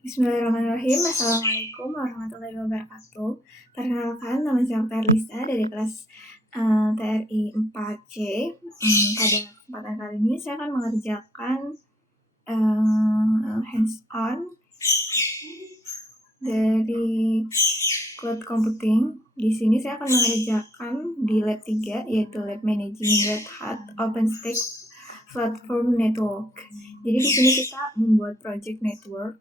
Bismillahirrahmanirrahim. Assalamualaikum warahmatullahi wabarakatuh. Perkenalkan, nama saya Lisa dari kelas TRI 4C. Pada kesempatan kali ini saya akan mengerjakan hands-on dari cloud computing. Di sini saya akan mengerjakan di lab 3, yaitu lab managing Red Hat OpenStack Platform Network. Jadi di sini kita membuat project network.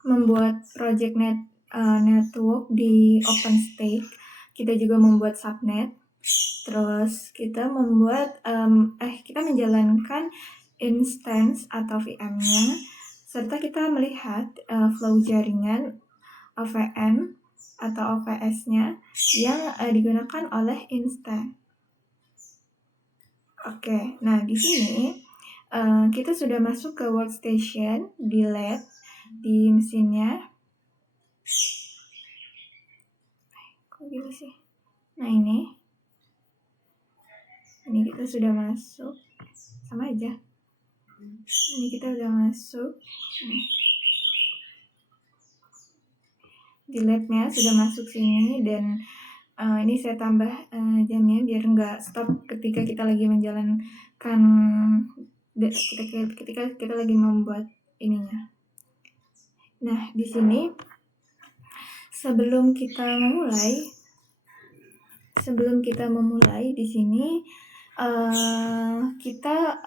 Membuat project network di OpenStack. Kita juga membuat subnet. Terus kita membuat kita menjalankan instance atau VM-nya, serta kita melihat flow jaringan OVN atau OVS-nya yang digunakan oleh instance. Oke, nah di sini kita sudah masuk ke workstation di lab, di mesinnya. Kok gini sih? Nah ini kita sudah masuk, sama aja. Ini kita udah masuk. Di labnya sudah masuk sini, dan ini saya tambah jamnya biar nggak stop ketika kita lagi menjalankan, ketika kita lagi membuat ininya. Nah di sini sebelum kita memulai di sini kita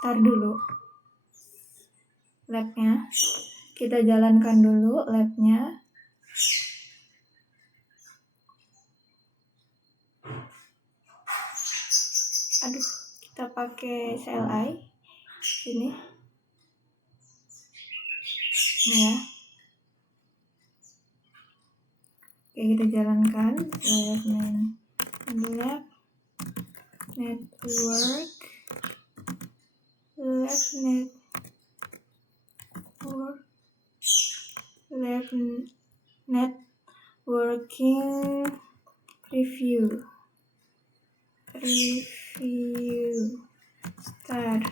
start dulu labnya. Kita jalankan dulu labnya. Kita pakai CLI sini. Nah ya. Oke, kita jalankan lab network, lab networking review start.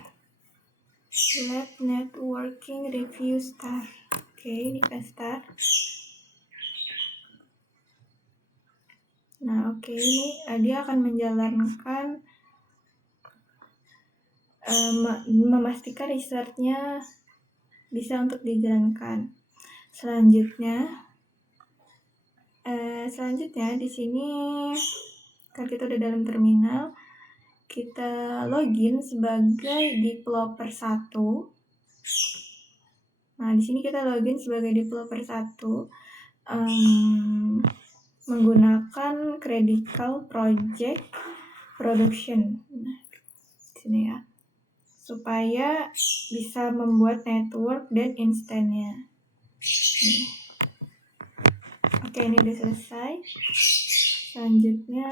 Lab networking review start. Oke, ini kita start. Nah, oke, ini dia akan menjalankan memastikan research-nya bisa untuk dijalankan. Selanjutnya di sini kan kita udah dalam terminal, kita login sebagai developer 1. Nah, di sini kita login sebagai developer 1 menggunakan critical project production. Nah, di sini ya. Supaya bisa membuat network dan instannya. Oke, ini udah selesai. Selanjutnya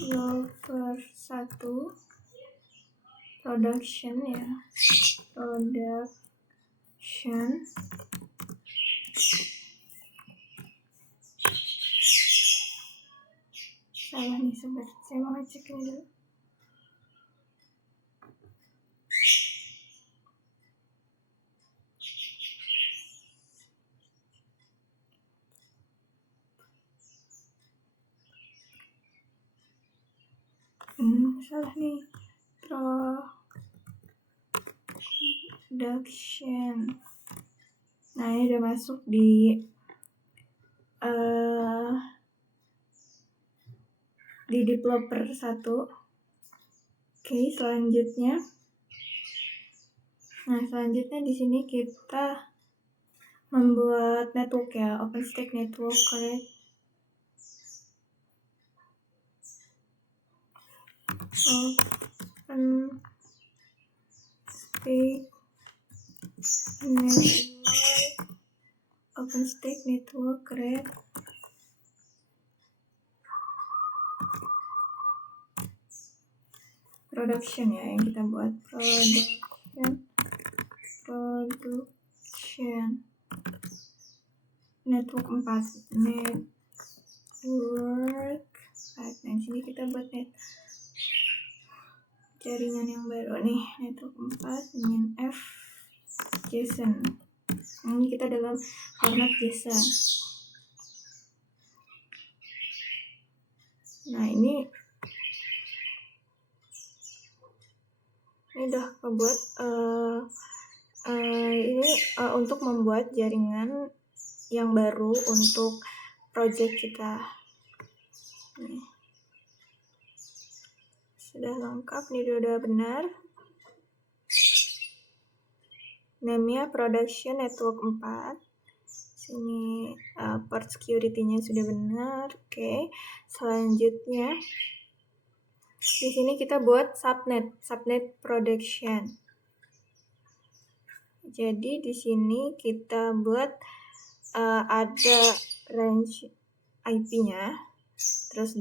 developer 1 production ya. Production. Salah nih, sebentar. Saya mau ngecek ini dulu. Salah nih. Production. Nah, ini udah masuk di developer 1. Oke, selanjutnya. Nah, selanjutnya di sini kita membuat network ya, OpenStack network, correct? OpenStack network red production ya, yang kita buat production network 4. Nah di sini kita buat jaringan yang baru nih, network 4 dengan JSON. Ini kita dalam format JSON. Nah ini udah kebuat ini untuk membuat jaringan yang baru untuk project kita. Nih. Sudah lengkap, ini udah benar. Name-nya production network 4. Sini port security-nya sudah benar. Oke. Selanjutnya di sini kita buat subnet production. Jadi di sini kita buat ada range IP-nya, terus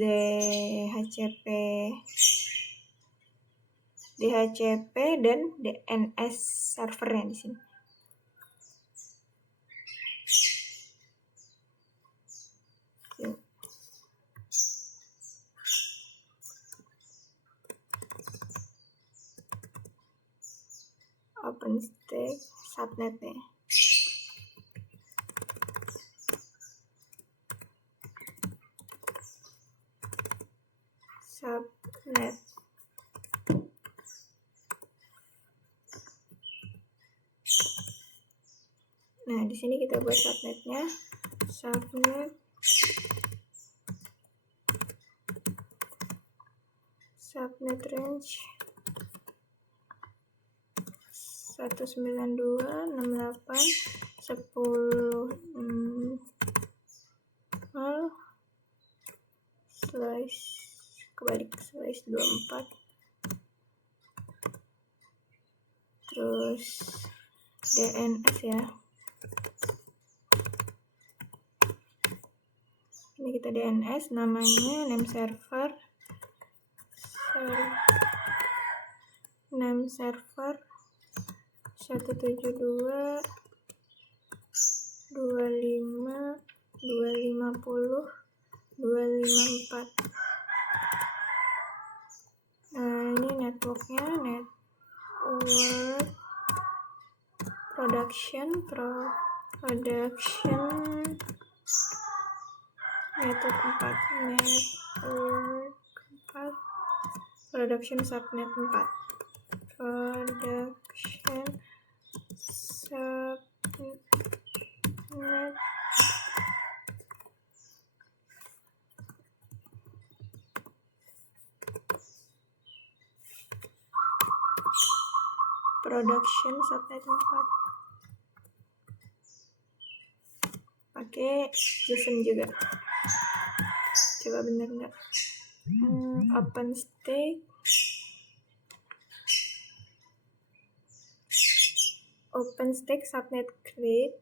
DHCP dan DNS servernya di sini. OpenStack subnetnya. Subnet. Nah, di sini kita buat subnetnya. Subnet range 192.168.10//24 terus DNS ya. Ini kita DNS, namanya name server 172.250.254. Nah, ini networknya, network production network 4 production subnet 4 production subnet production subnet 4 pakai JSON juga. Coba bener nggak? OpenStack subnet create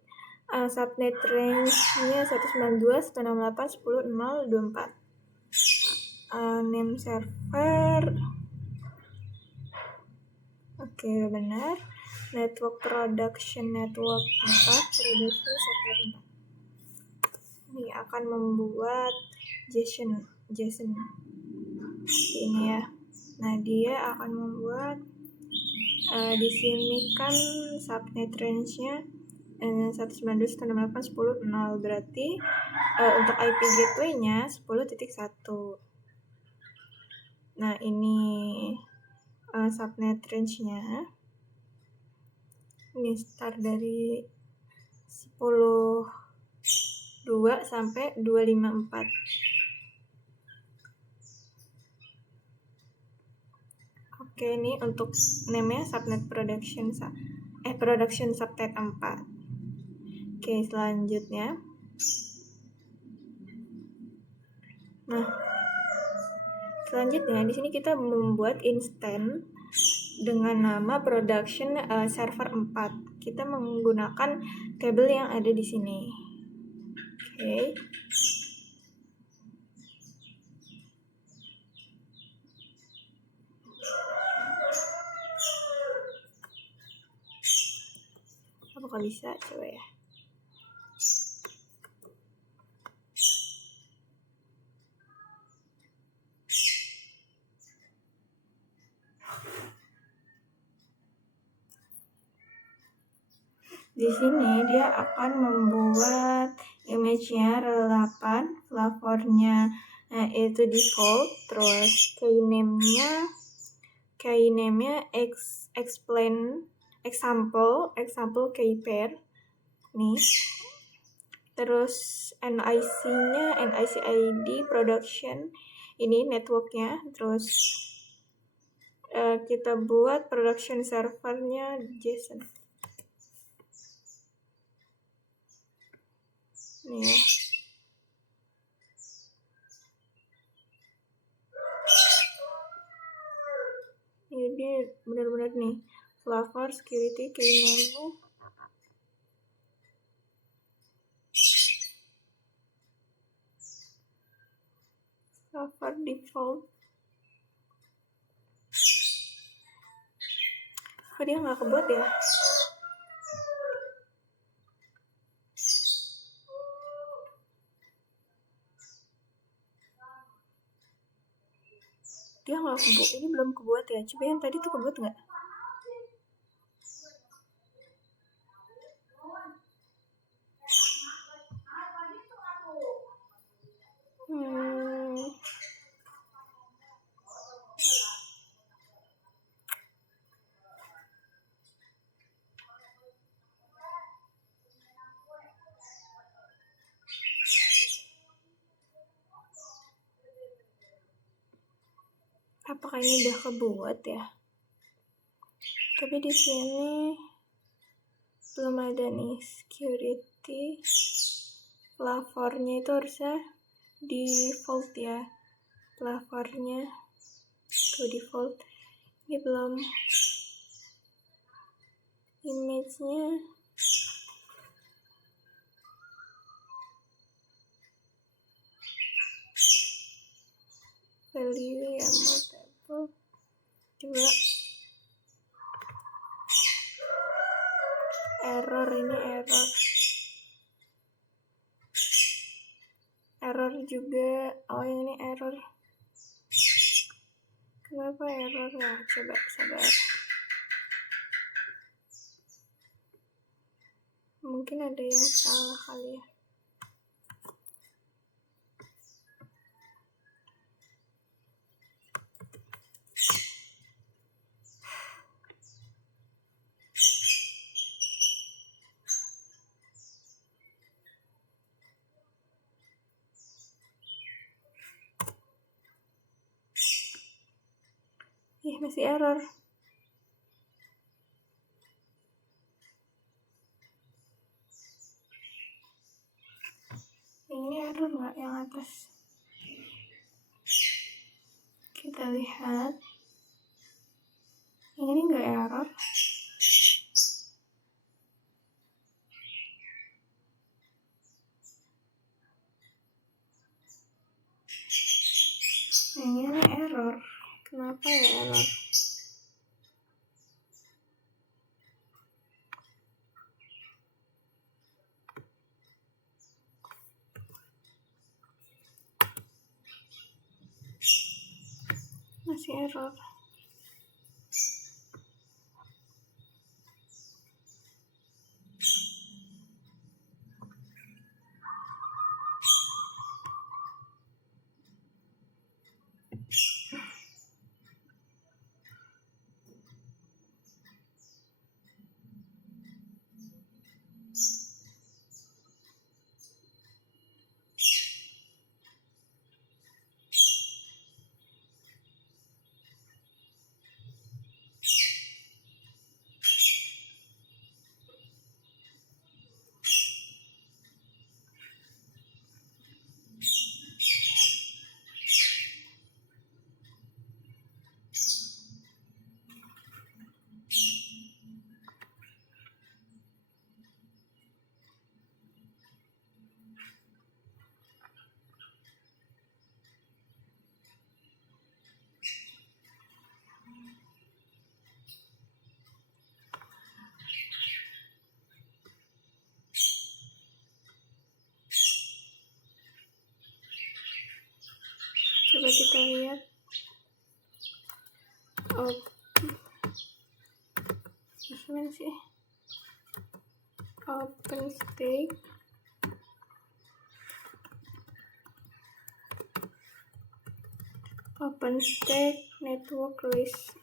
subnet range-nya 192.168.10.024. Name server. Oke, benar. Network production network 4 production subnet 4. Ini akan membuat JSON ini ya. Nah, dia akan membuat di sini kan subnet range-nya 192.168.10.0, berarti untuk IP gateway-nya 10.1. Nah, ini subnet range-nya. Ini start dari 10.2 sampai 254. Oke, ini untuk name-nya subnet production subnet 4. Oke, selanjutnya. Nah, Selanjutnya di sini kita membuat instance dengan nama production server 4. Kita menggunakan tabel yang ada di sini. Oke. Apakah bisa? Coba ya. Di sini dia akan membuat image-nya relevan, flavornya itu default, terus keyname-nya explain example key pair nih. Terus NIC-nya NIC ID production ini networknya. Terus kita buat production servernya JSON. Nih ya. Jadi benar-benar nih flavor security keyname flavor default. Kok dia nggak kebuat ya? Dia nggak kebuat, ini belum kebuat ya. Coba yang tadi tuh kebuat nggak? Apakah ini udah kebuat ya? Tapi di sini belum ada nih security. Flavornya itu harusnya default ya. Flavornya tuh default. Ini belum. Image-nya value yang mutable. Coba error, ini error juga. Oh yang ini error. Kenapa error ya? Coba sabar. Mungkin ada yang salah kali ya. Masih error. Ini error nggak yang atas? Kita lihat. Yang ini nggak error. Yang ini error. Kenapa ya error? Masih error. Coba kita lihat. Gimana sih? OpenStack network list.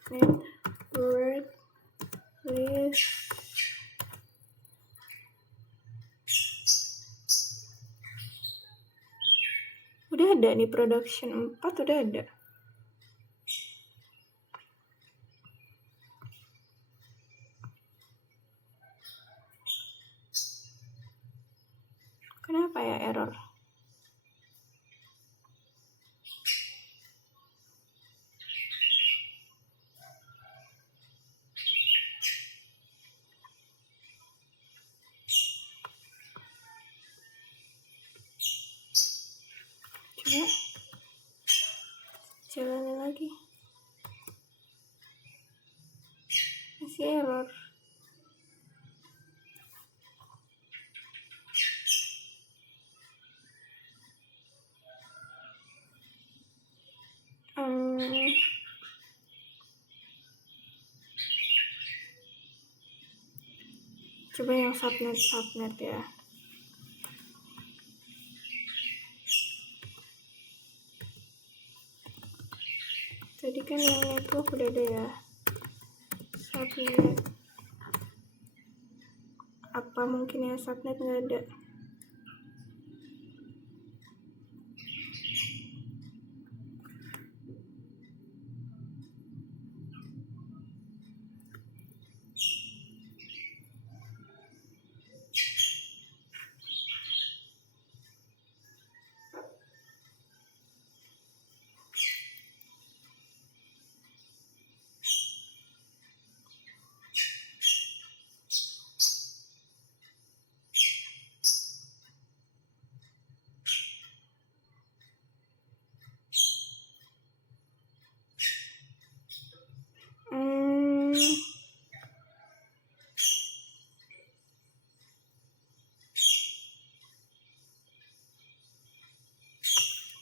Udah ada nih, production 4 udah ada. Kenapa ya error? Coba jalanin lagi. Masih error. Coba yang subnet ya. Tadi kan yang network udah ada ya. Subnet. Apa mungkin yang subnet nggak ada?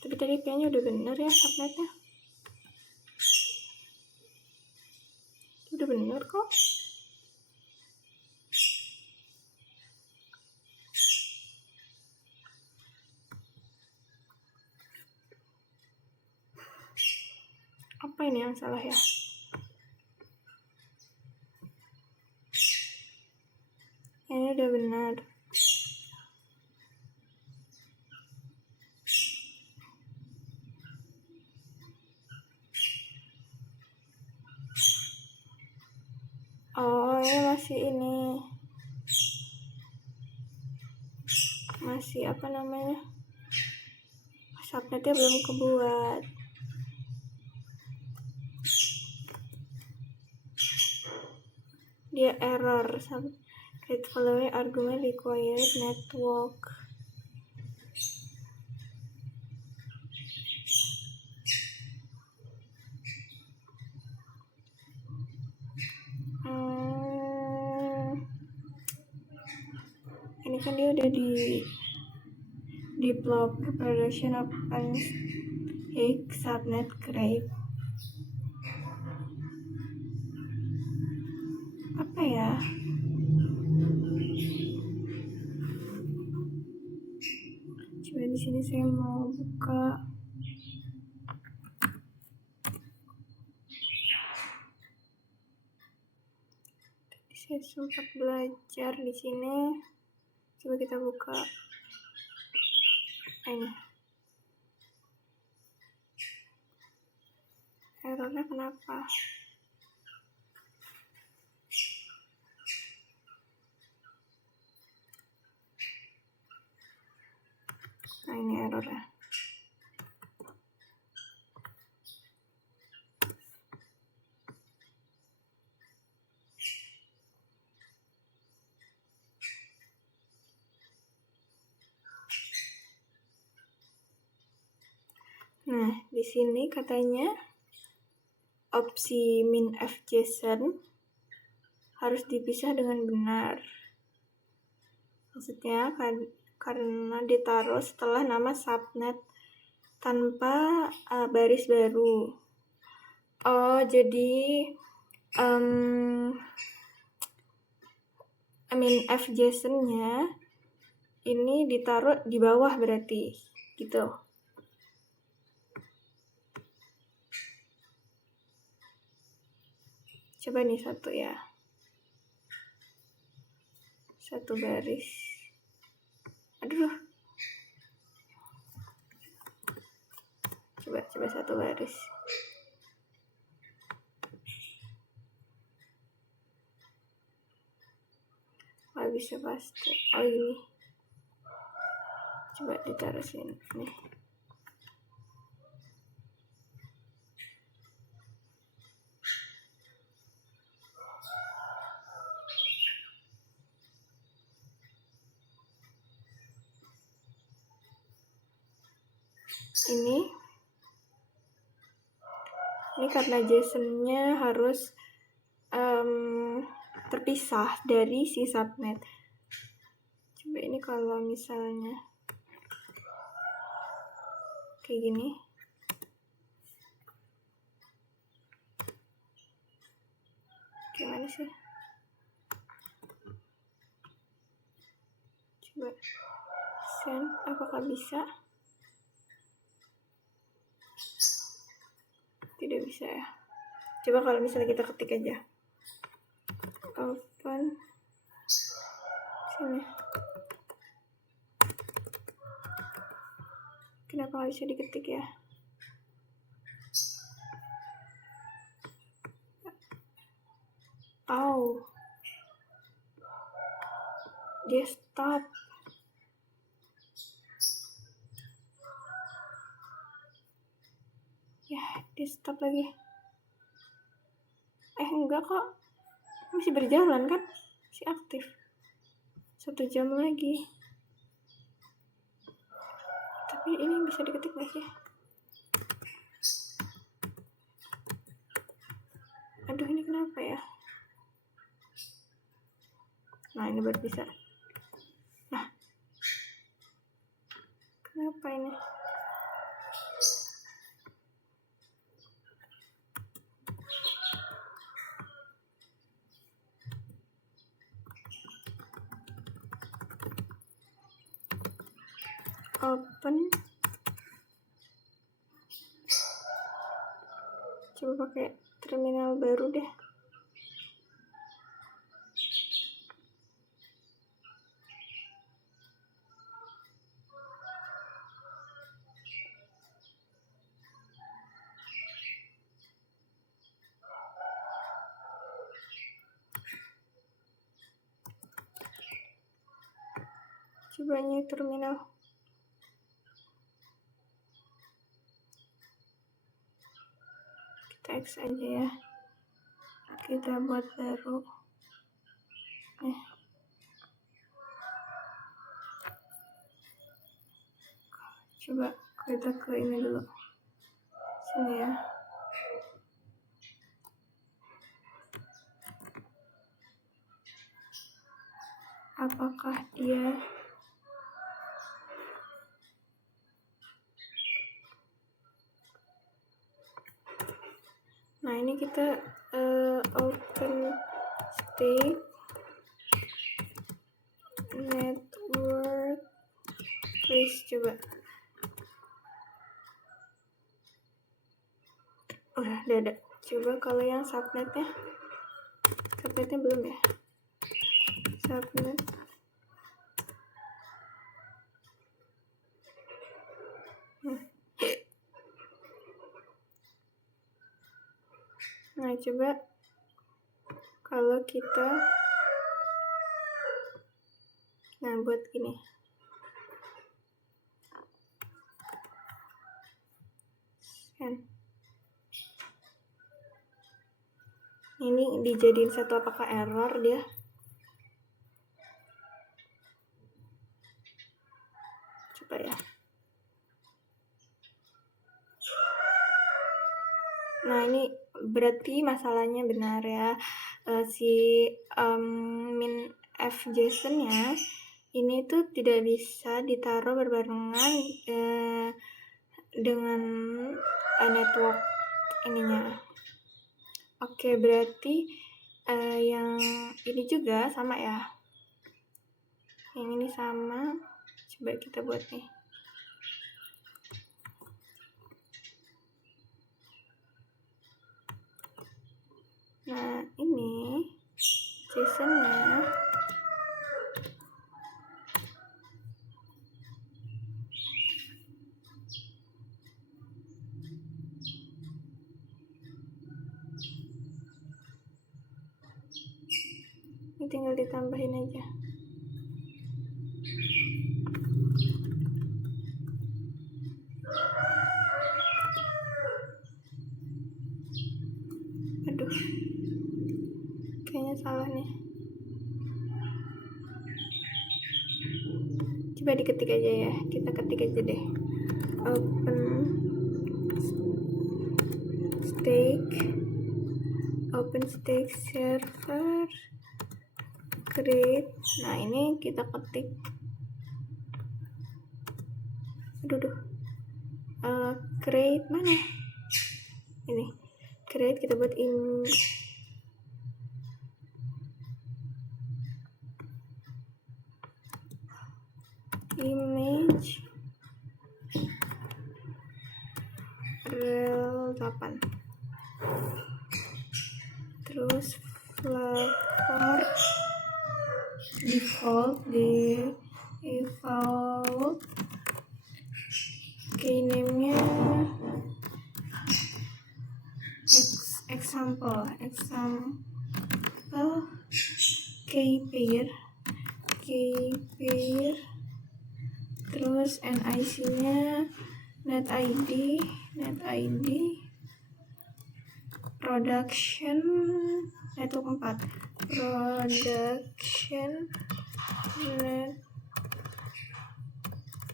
Tapi tadi kayaknya udah bener ya subnetnya. Udah bener kok. Apa ini yang salah ya? Ini udah benar. Oh, ini masih apa namanya? Subnetnya belum kebuat. Dia error. Create following argument required network. Ini kan dia udah di develop production OpenStack subnet create. Apa ya? Coba di sini saya mau buka. Tadi saya sempat belajar di sini. Coba kita buka. Ini. Errornya kenapa? Nah, ini errornya. Nah, di sini katanya opsi minf JSON harus dipisah dengan benar. Maksudnya karena ditaruh setelah nama subnet tanpa baris baru. Oh, jadi FJSON-nya ini ditaruh di bawah berarti, gitu. Coba nih satu ya. Satu baris. Aduh. Coba satu baris. Nggak bisa pasti. Oh, ini. Coba ditaruh sini. Nih. Ini karena JSON-nya harus terpisah dari si subnet. Coba ini kalau misalnya kayak gini. Gimana sih? Coba send, apakah bisa? Tidak bisa ya. Coba kalau misalnya kita ketik aja open sini. Kenapa nggak bisa diketik ya? Oh, dia stop. Ya, dia stop lagi. Enggak kok, masih berjalan kan, masih aktif. 1 jam lagi. Tapi ini bisa diketik nggak sih? Aduh, ini kenapa ya? Nah, ini baru bisa. Nah, kenapa ini? Open. Coba pakai terminal baru deh. Coba new terminal. Kita X aja ya. Kita buat baru. Coba kita ke ini dulu. Sini ya. Apakah dia Nah, ini kita open state network, please. Coba udah ada. Coba kalau yang subnetnya belum ya. Subnet Nah, coba kalau kita buat gini. Ini dijadiin satu, apakah error dia? Coba ya. Nah, ini berarti masalahnya benar ya. Si min FJSON-nya ini tuh tidak bisa ditaruh berbarengan dengan network ininya. Oke, berarti yang ini juga sama ya. Yang ini sama. Coba kita buat nih. Nah, ini JSON-nya ini tinggal ditambahin aja. Aduh, kayaknya salah nih. Coba diketik aja ya, kita ketik aja deh. OpenStack server create. Nah, ini kita ketik. Create mana? Ini create, kita buat image rel 8, terus flavor default keyname-nya example kpair, terus NIC-nya netid production network 4 production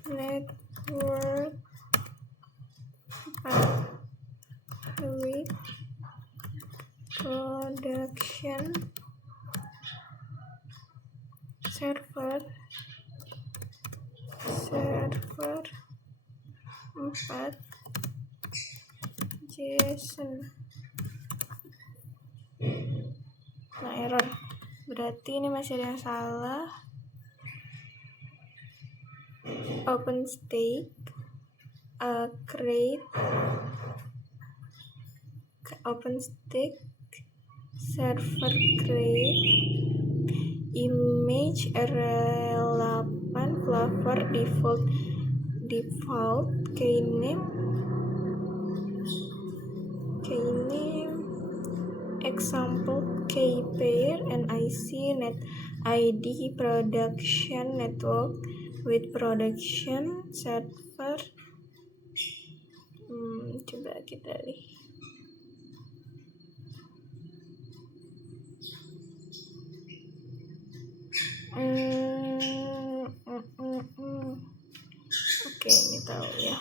network 4 with production server 4 JSON. Nah, error. Berarti ini masih ada yang salah. OpenStack create OpenStack server create image rel8 flavor default keyname example kpair NIC netid production network with production server. Coba kita lihat. Oke, ini tahu ya.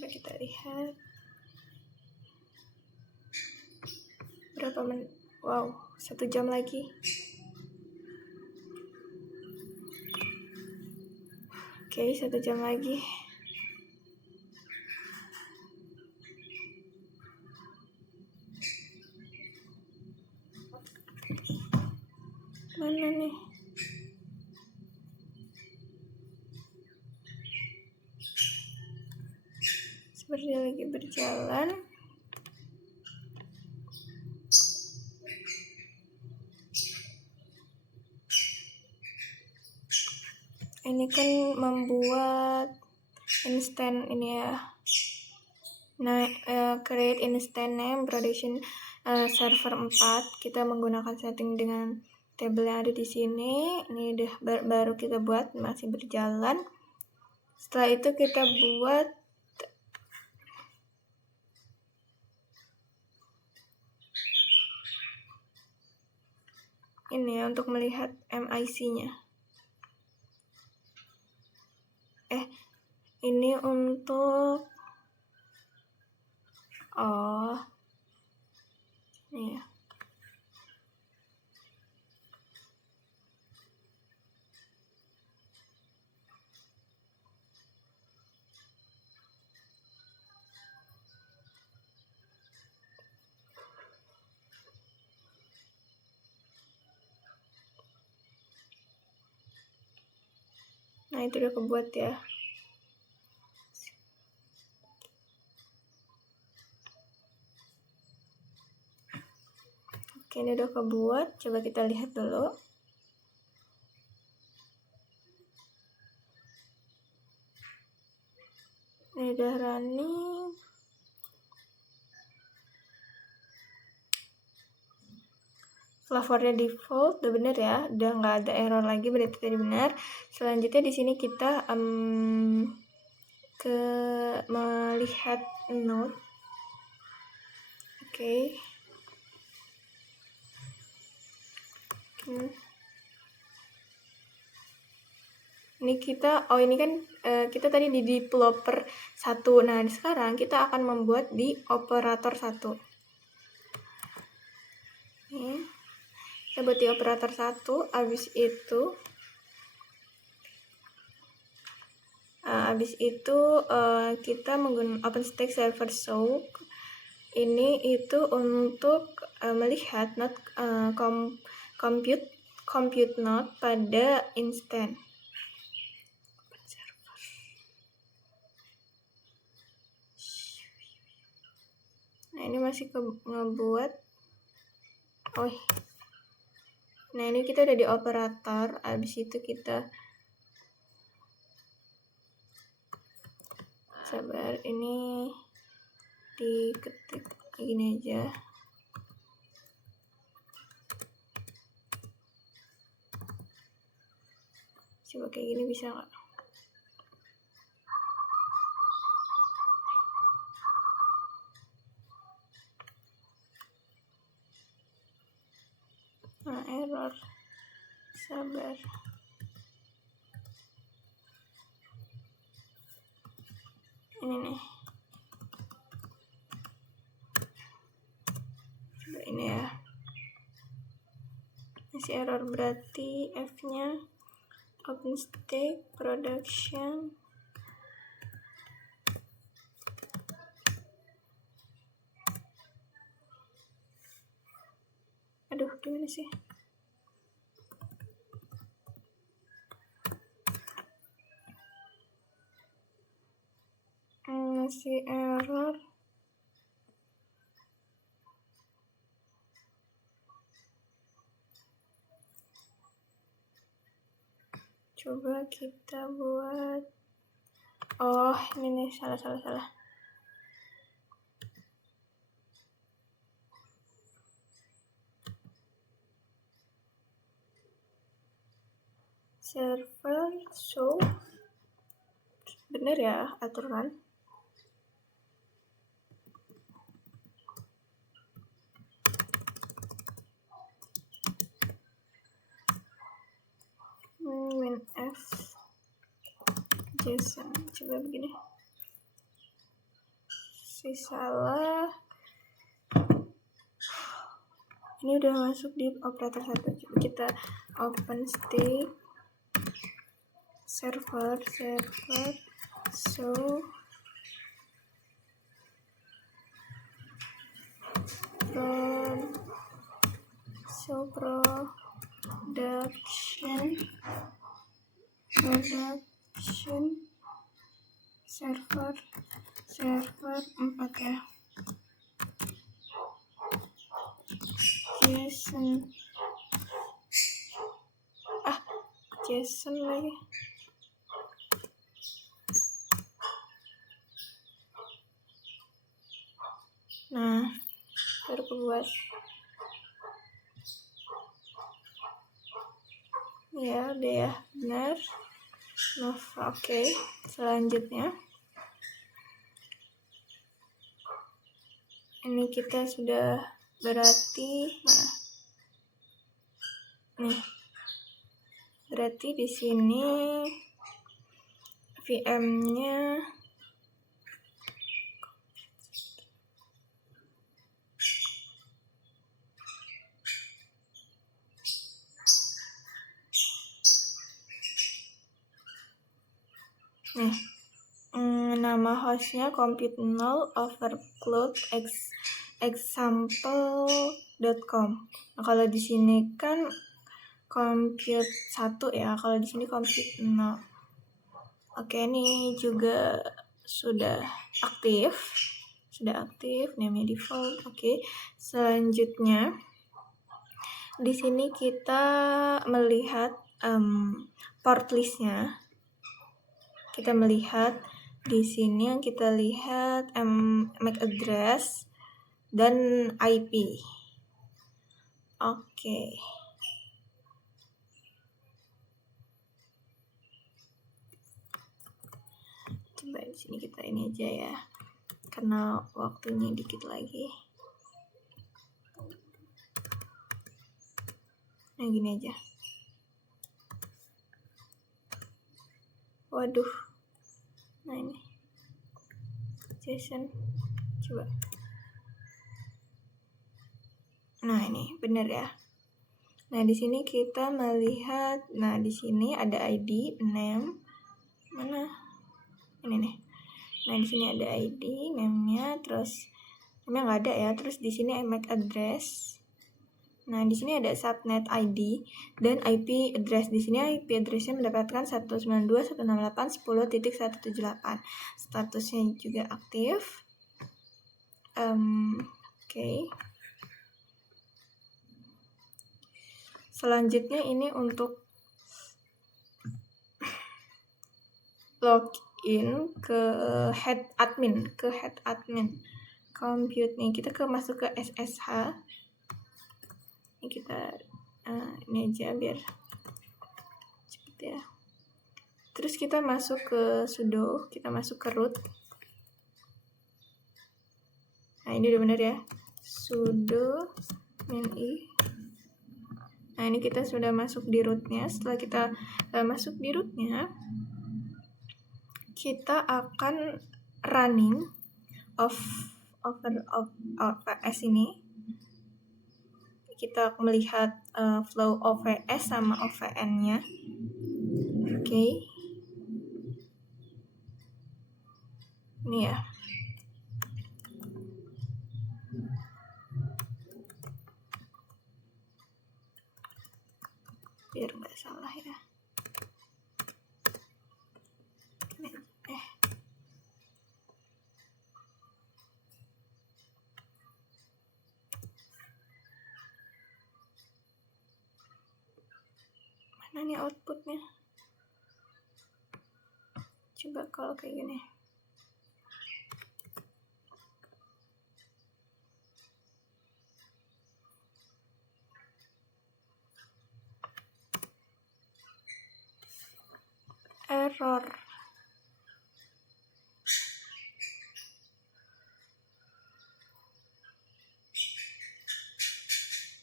Coba kita lihat berapa menit. Wow, 1 jam lagi. Oke, 1 jam lagi. Mana nih? Seperti lagi berjalan. Ini kan membuat instant ini ya. Nah, create instant name production server 4. Kita menggunakan setting dengan table yang ada di sini. Ini udah baru kita buat, masih berjalan. Setelah itu kita buat ini ya, untuk melihat MIC-nya. Ini untuk ini ya. Nah, itu udah kebuat ya. Oke, ini udah kebuat. Coba kita lihat dulu. Ini udah running. Flavornya default, udah bener ya. Udah nggak ada error lagi, berarti tadi benar. Selanjutnya di sini kita melihat note. Oke. Ini kita, ini kan kita tadi di developer 1. Nah, sekarang kita akan membuat di operator 1. Ini, kita buat di operator 1, habis itu kita menggunakan OpenStack Server Soak. Ini itu untuk melihat not compute node pada instant. Nah, ini masih ngebuat. Nah, ini kita udah di operator. Habis itu kita sabar, ini diketik gini aja. Coba kayak gini bisa nggak? Nah, error. Sabar. Ini nih. Coba ini ya. Masih error, berarti F-nya OpenStack production. Aduh, gimana sih? Masih error. Coba kita buat. Ini nih, salah. Server show. Bener ya aturan. WinF JSON. Coba begini. Salah. Ini udah masuk di operator 1. Coba kita OpenStack server production server 4 ya. JSON lagi. Nah, baru kebuat. Ya, udah ya, benar. Nova, oke. Selanjutnya ini kita sudah berarti berarti di sini VM-nya nama hostnya compute0 overclock example.com. Nah, kalau di sini kan compute 1 ya, kalau di sini compute 0. Oke, ini juga sudah aktif, namanya default. Oke, selanjutnya di sini kita melihat port listnya. Kita melihat di sini yang kita lihat MAC address dan IP. Oke. Coba di sini kita ini aja ya, karena waktunya dikit lagi. Nah, gini aja. Waduh. Nah, ini JSON. Coba. Nah, ini benar ya. Nah, di sini kita melihat, nah di sini ada ID, name. Mana? Ini nih. Nah, di sini ada ID, name-nya, terus name-nya nggak ada ya. Terus di sini MAC address. Nah, di sini ada subnet ID dan IP address. Di sini IP address-nya mendapatkan 192.168.10.178. Statusnya juga aktif. Oke. Selanjutnya ini untuk login ke head admin, compute nih. Kita masuk ke SSH. Ini kita ini aja biar cepet ya. Terus kita masuk ke sudo, kita masuk ke root. Nah, ini udah benar ya. Sudo min-i. Nah, ini kita sudah masuk di rootnya. Setelah kita masuk di rootnya, kita akan running OVS ini. Kita melihat flow OVS sama OVN-nya. Oke. Ini ya. Biar nggak salah ya. Mana nih outputnya? Coba kalau kayak gini. Error.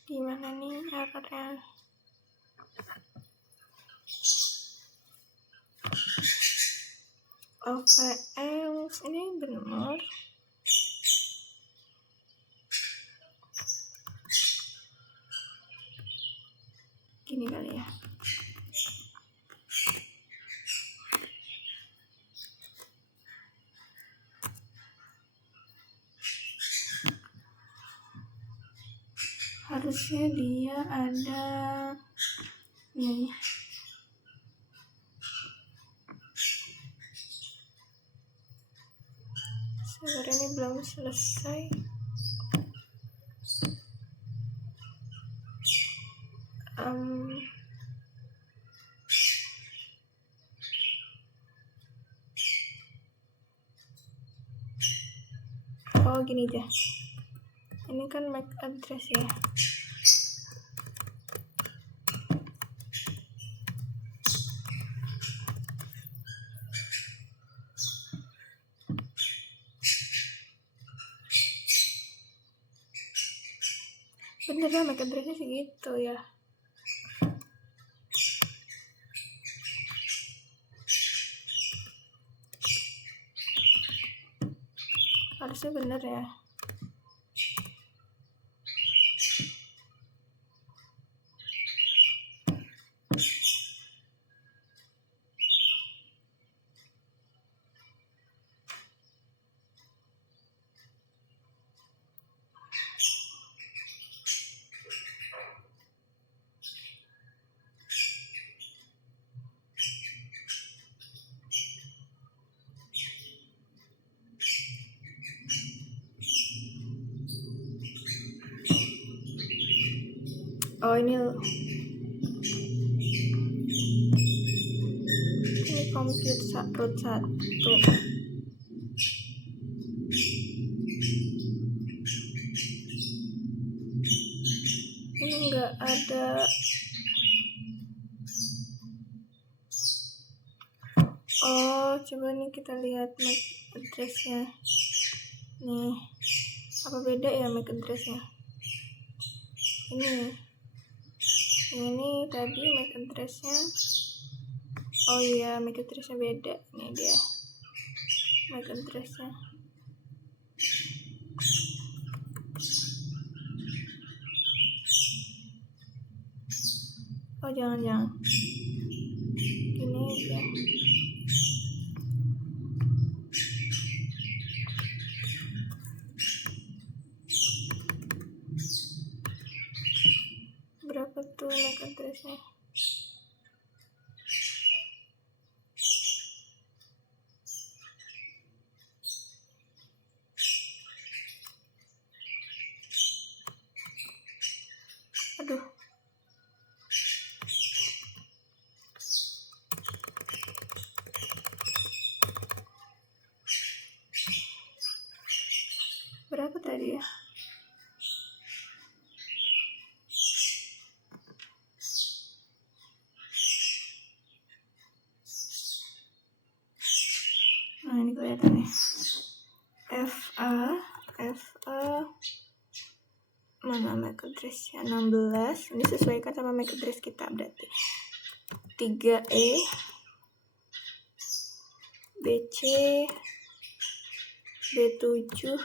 Di mana nih errornya? OVS ini benar. Gini kali ya. Harusnya dia ada nih. Sebenarnya ini belum selesai. Oh, gini aja. Ini kan MAC address ya. Bener lah, MAC address-nya segitu ya. Harusnya bener ya. Oh ini compute root 1. Ini enggak ada. Oh, coba nih kita lihat MAC address-nya. Nih, apa beda ya MAC address-nya? Ini tadi MAC address-nya. Oh iya, MAC address-nya beda. Ini dia MAC address-nya. Oh jangan. Gini aja. Berapa tuh MAC address-nya? Aduh. Berapa tadi ya? Nah ini kelihatan nih. FA mana MAC address-nya? 16. Ini sesuaikan sama MAC address kita berarti. 3E BC B7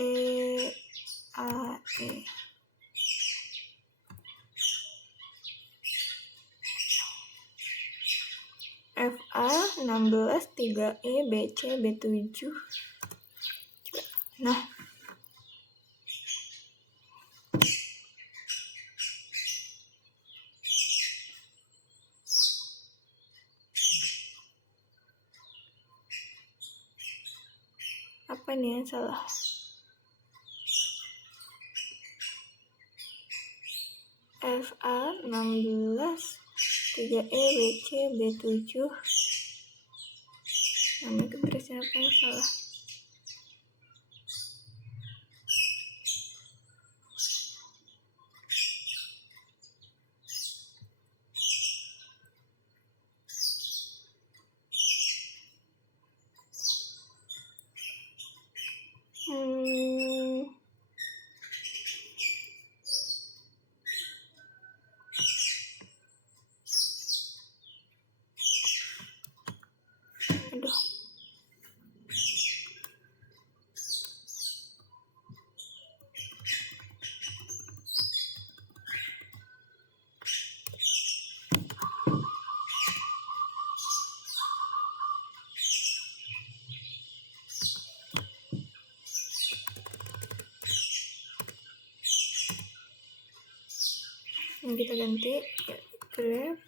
EAE. FA 16 3E BC B7. Coba. Nah. Apa nih yang salah? FA 16 3E BC B7. Nama address-nya apa yang salah? Aduh. Yang kita ganti grep.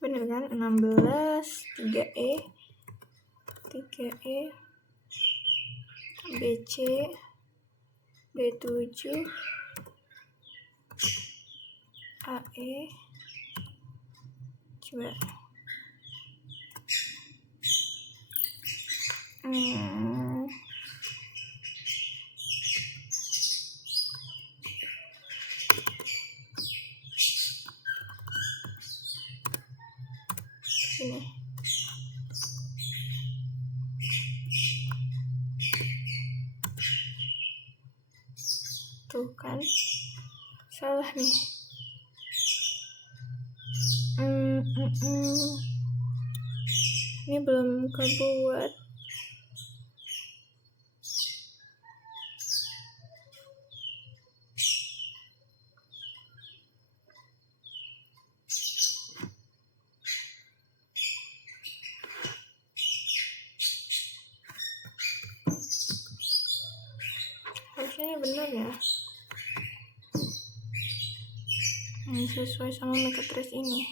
Bener kan? 16 3E BC, B7, AE, coba sini. Tuh kan, salah nih. Ini belum kebuat. Harusnya ini benar ya. Ini sesuai sama MAC address ini.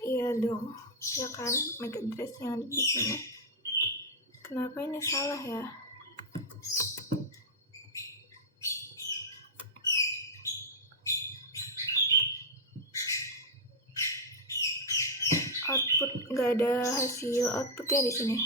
Iya dong, ya kan, MAC address yang ada di sini. Kenapa ini salah ya? Output nggak ada hasil outputnya di sini.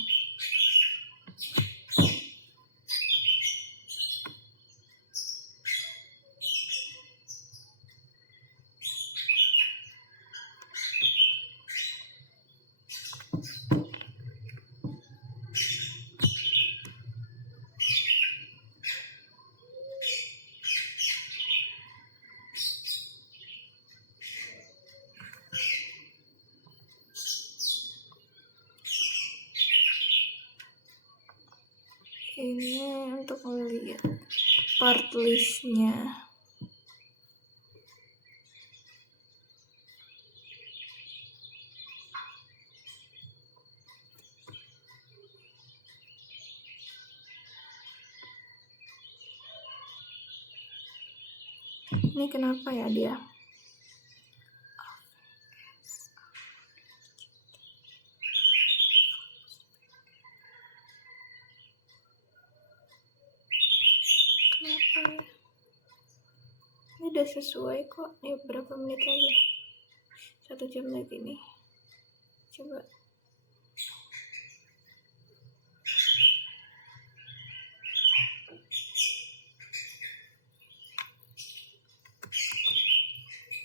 Ini untuk melihat part listnya. Ini kenapa ya dia? Kenapa ya? Ini udah sesuai kok. Nih berapa menit lagi? 1 jam lagi nih. Coba.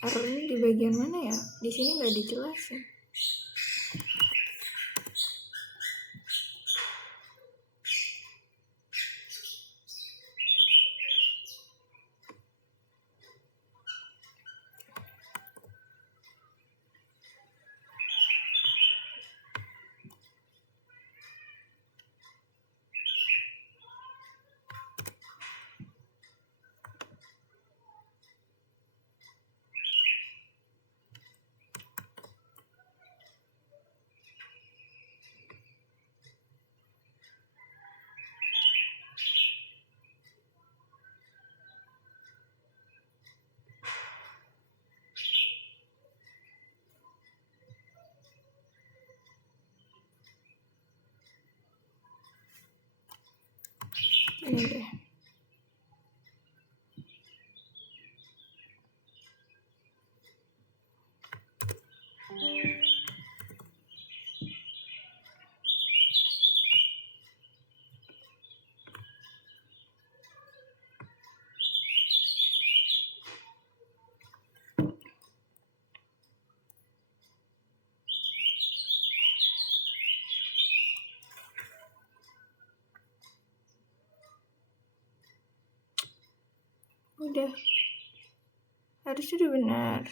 Errornya di bagian mana ya? Di sini nggak dijelasin. Ini deh. Udah. Harusnya udah benar.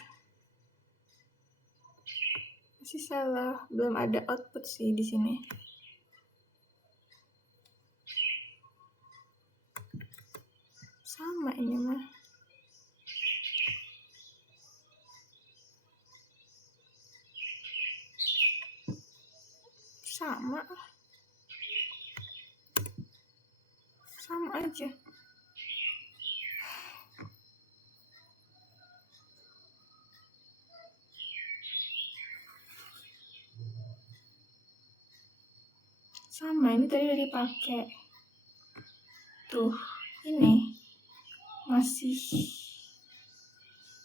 Masih salah, belum ada output sih di sini. Sama ini mah. Sama aja. Nah, ini tadi udah dipakai. Tuh, ini masih,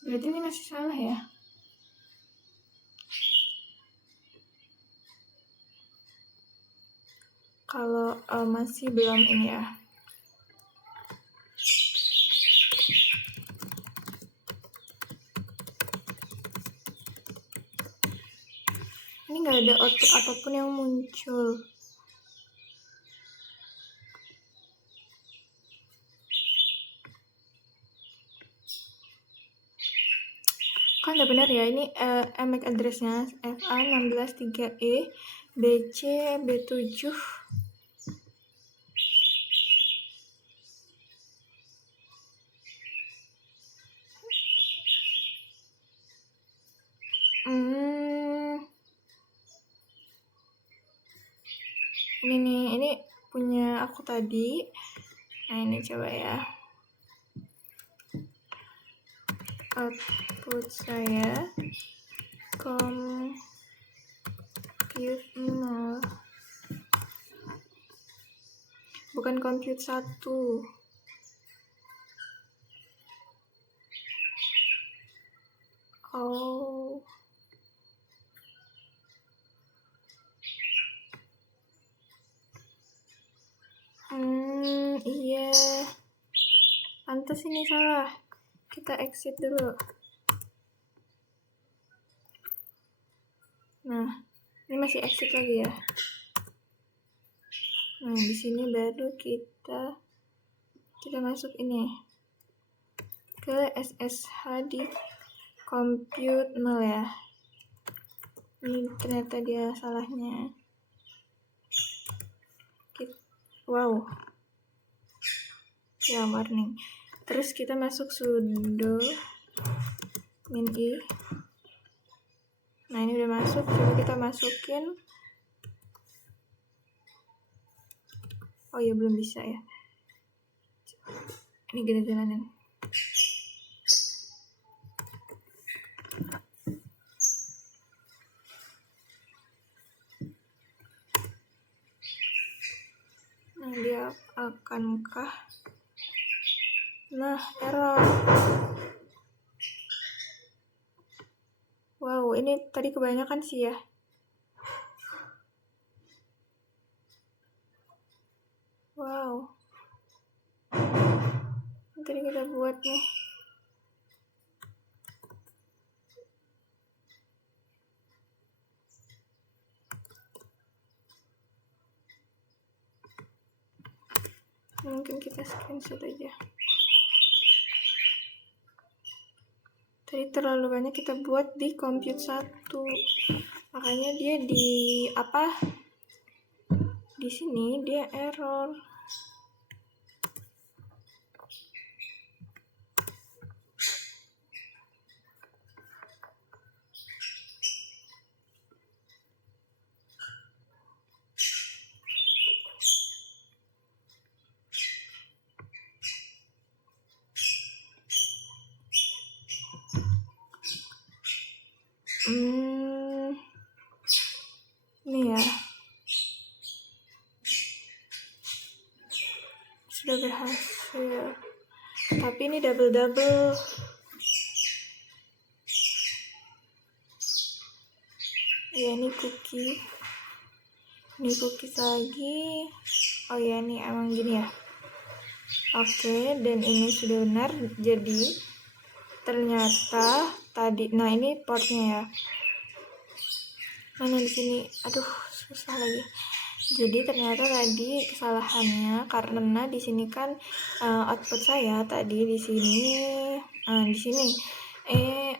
berarti ini masih salah ya. Kalau masih belum ini ya. Ini nggak ada output apapun yang muncul. Kan udah benar ya, ini MAC address-nya FA163E BC B7. Ini nih, ini punya aku tadi. Nah, ini coba ya. Output saya compute 0. Bukan compute 1. Oh. Iya. Pantas ini salah. Kita exit dulu. Nah, ini masih exit lagi ya. Nah, di sini baru kita masuk ini ke SSH di compute 0 ya. Ini ternyata dia salahnya. Wow. Ya, warning. Terus kita masuk sudo min i. Nah, ini udah masuk. Coba kita masukin. Oh ya, belum bisa ya. Ini kita jalanin. Nah, dia akankah? Nah, error. Wow, ini tadi kebanyakan sih ya. Wow. Ini tadi kita buat nih. Mungkin kita screenshot aja. Tadi terlalu banyak kita buat di compute 1. Makanya dia di sini dia error. Ini ya. Sudah berhasil. Tapi ini double. Ya, ini cookie. Ini cookies lagi. Oh ya, ini emang gini ya. Oke, dan ini sudah benar. Jadi ternyata tadi, nah ini portnya ya. Mana di sini? Aduh, susah lagi. Jadi ternyata tadi kesalahannya karena di sini kan output saya tadi di sini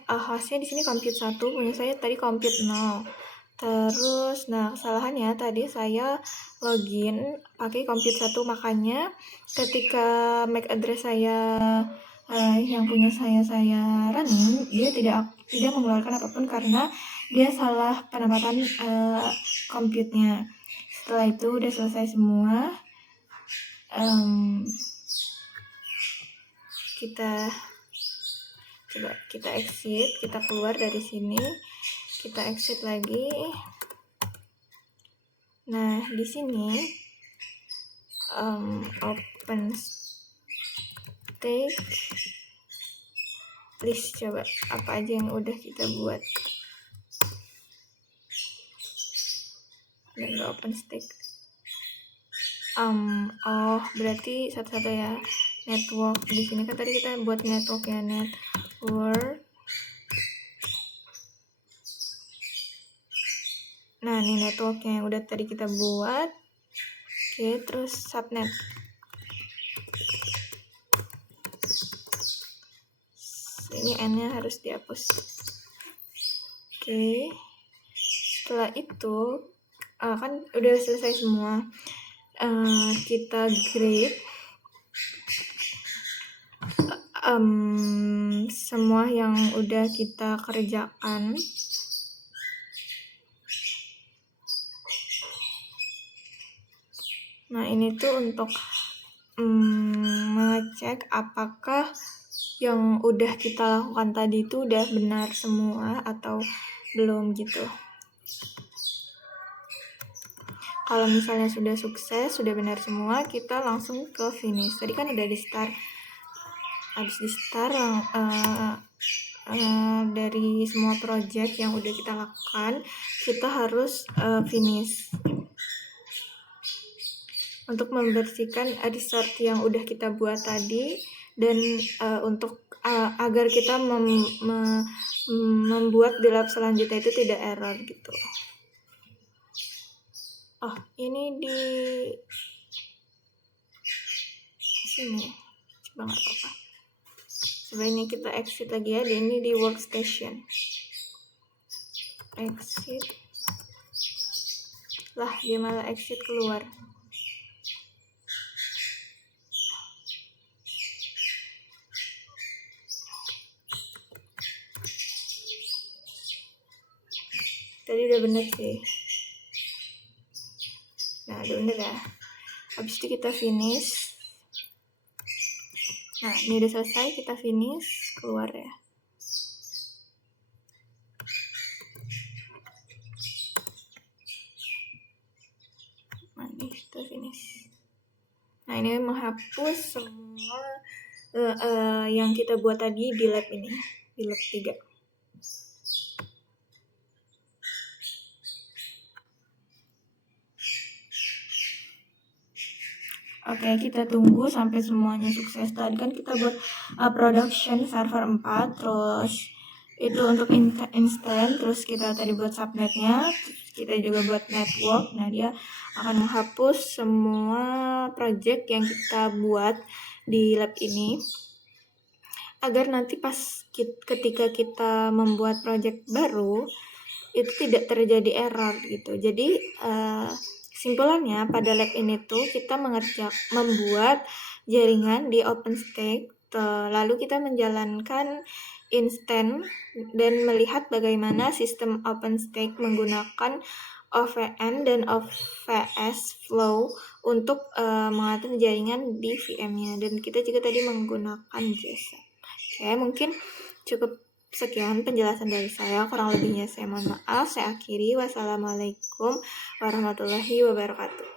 hostnya di sini compute 1, punya saya tadi compute 0. Terus nah kesalahannya tadi saya login pakai compute 1, makanya ketika MAC address saya yang punya saya running, dia tidak mengeluarkan apapun karena dia salah penempatan compute-nya. Setelah itu udah selesai semua, kita exit, kita keluar dari sini, kita exit lagi. Nah, di sini OpenStack list, coba apa aja yang udah kita buat. Dan nggak OpenStack. Berarti satu-satu ya. Network di sini kan tadi kita buat network ya, network. Nah, ini networknya yang udah tadi kita buat. Oke, terus subnet. Ini N-nya harus dihapus. Oke. Setelah itu kan udah selesai semua. Kita grade semua yang udah kita kerjakan. Nah, ini tuh untuk mengecek apakah yang udah kita lakukan tadi itu udah benar semua atau belum gitu. Kalau misalnya sudah sukses, sudah benar semua, kita langsung ke finish. Tadi kan udah di start. Habis di start dari semua project yang udah kita lakukan, kita harus finish. Untuk membersihkan result yang udah kita buat tadi, dan untuk agar kita membuat di lab selanjutnya itu tidak error gitu. Ini di sini, coba nggak apa-apa. Coba ini kita exit lagi ya, ini di workstation. Exit. Lah, dia malah exit keluar. Tadi udah bener sih. Nah, udah bener ya. Habis itu kita finish. Nah, ini udah selesai, kita finish, keluar ya. Nah, ini kita finish. Nah, ini menghapus semua yang kita buat tadi di lab ini, di lab 3. Oke, kita tunggu sampai semuanya sukses. Tadi kan kita buat production server 4, terus itu untuk instant, terus kita tadi buat subnetnya, kita juga buat network. Nah, dia akan menghapus semua project yang kita buat di lab ini, agar nanti pas ketika kita membuat project baru, itu tidak terjadi error gitu. Jadi simpulannya pada lab ini tuh kita membuat jaringan di OpenStack, lalu kita menjalankan instant dan melihat bagaimana sistem OpenStack menggunakan OVN dan OVS flow untuk mengatur jaringan di VM-nya, dan kita juga tadi menggunakan JSON. Oke, mungkin cukup sekian penjelasan dari saya, kurang lebihnya saya mohon maaf. Saya akhiri. Wassalamualaikum warahmatullahi wabarakatuh.